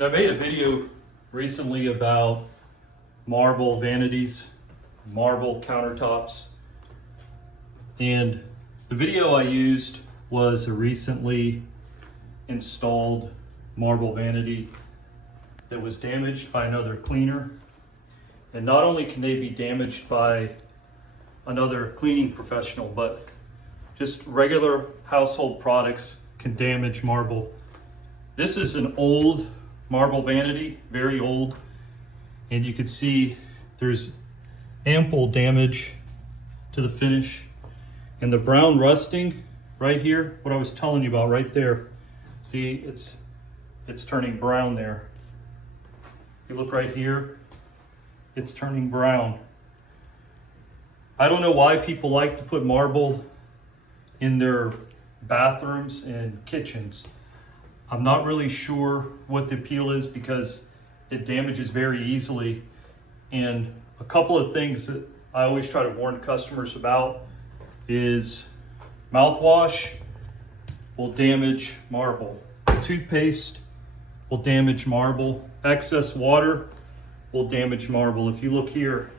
I made a video recently about marble vanities, marble countertops, and the video I used was a recently installed marble vanity that was damaged by another cleaner. And not only can they be damaged by another cleaning professional, but just regular household products can damage marble. This is an old marble vanity, very old, and you can see there's ample damage to the finish. And the brown rusting right here, what I was telling you about right there, see it's turning brown there. You look right here, it's turning brown. I don't know why people like to put marble in their bathrooms and kitchens. I'm not really sure what the appeal is because it damages very easily. And a couple of things that I always try to warn customers about is mouthwash will damage marble. Toothpaste will damage marble. Excess water will damage marble. If you look here,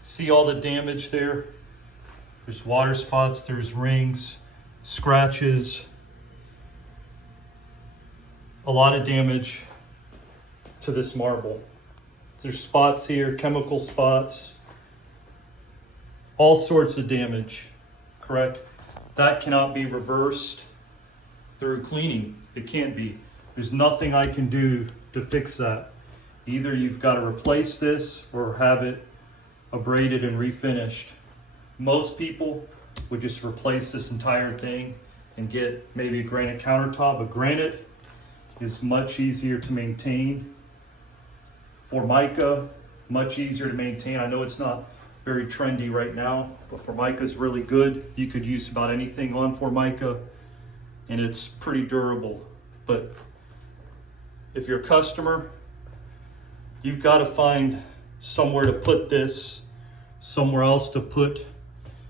see all the damage there? There's water spots, there's rings, scratches, a lot of damage to this marble. There's spots here, chemical spots, all sorts of damage, correct? That cannot be reversed through cleaning. It can't be. There's nothing I can do to fix that. Either you've got to replace this or have it abraded and refinished. Most people would just replace this entire thing and get maybe a granite countertop, but granite is much easier to maintain. Formica, much easier to maintain. I know it's not very trendy right now, but Formica is really good. You could use about anything on Formica and it's pretty durable. But if you're a customer, you've got to find somewhere to put this, somewhere else to put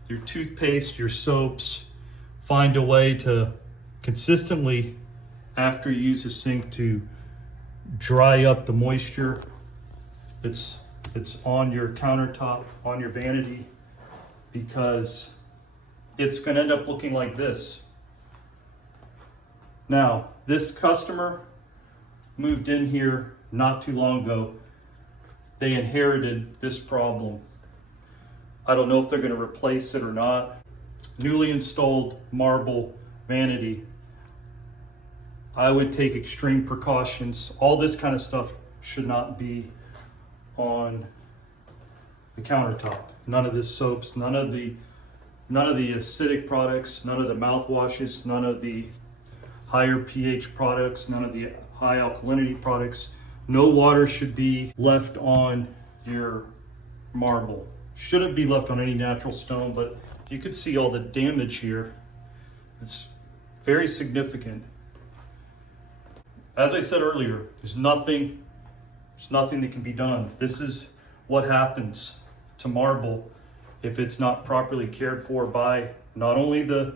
your toothpaste, your soaps. Find a way to consistently, after you use the sink, to dry up the moisture that's on your countertop, on your vanity, because it's going to end up looking like this. Now, this customer moved in here not too long ago. They inherited this problem. I don't know if they're going to replace it or not. Newly installed marble vanity. I would take extreme precautions. All this kind of stuff should not be on the countertop. None of the soaps, none of the acidic products, none of the mouthwashes, none of the higher pH products, none of the high alkalinity products. No water should be left on your marble. Shouldn't be left on any natural stone, but you could see all the damage here. It's very significant. As I said earlier, there's nothing that can be done. This is what happens to marble if it's not properly cared for by not only the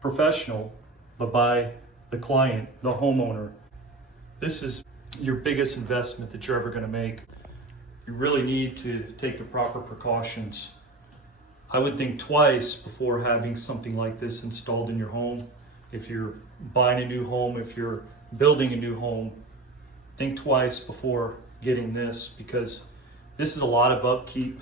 professional, but by the client, the homeowner. This is your biggest investment that you're ever going to make. You really need to take the proper precautions. I would think twice before having something like this installed in your home. If you're buying a new home, if you're building a new home, think twice before getting this, because this is a lot of upkeep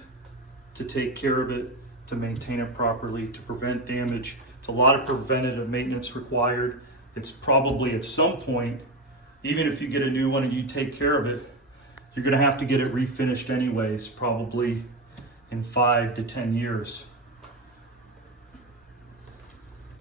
to take care of it, to maintain it properly, to prevent damage. It's a lot of preventative maintenance required. It's probably at some point, even if you get a new one and you take care of it, you're going to have to get it refinished anyways, probably in 5 to 10 years.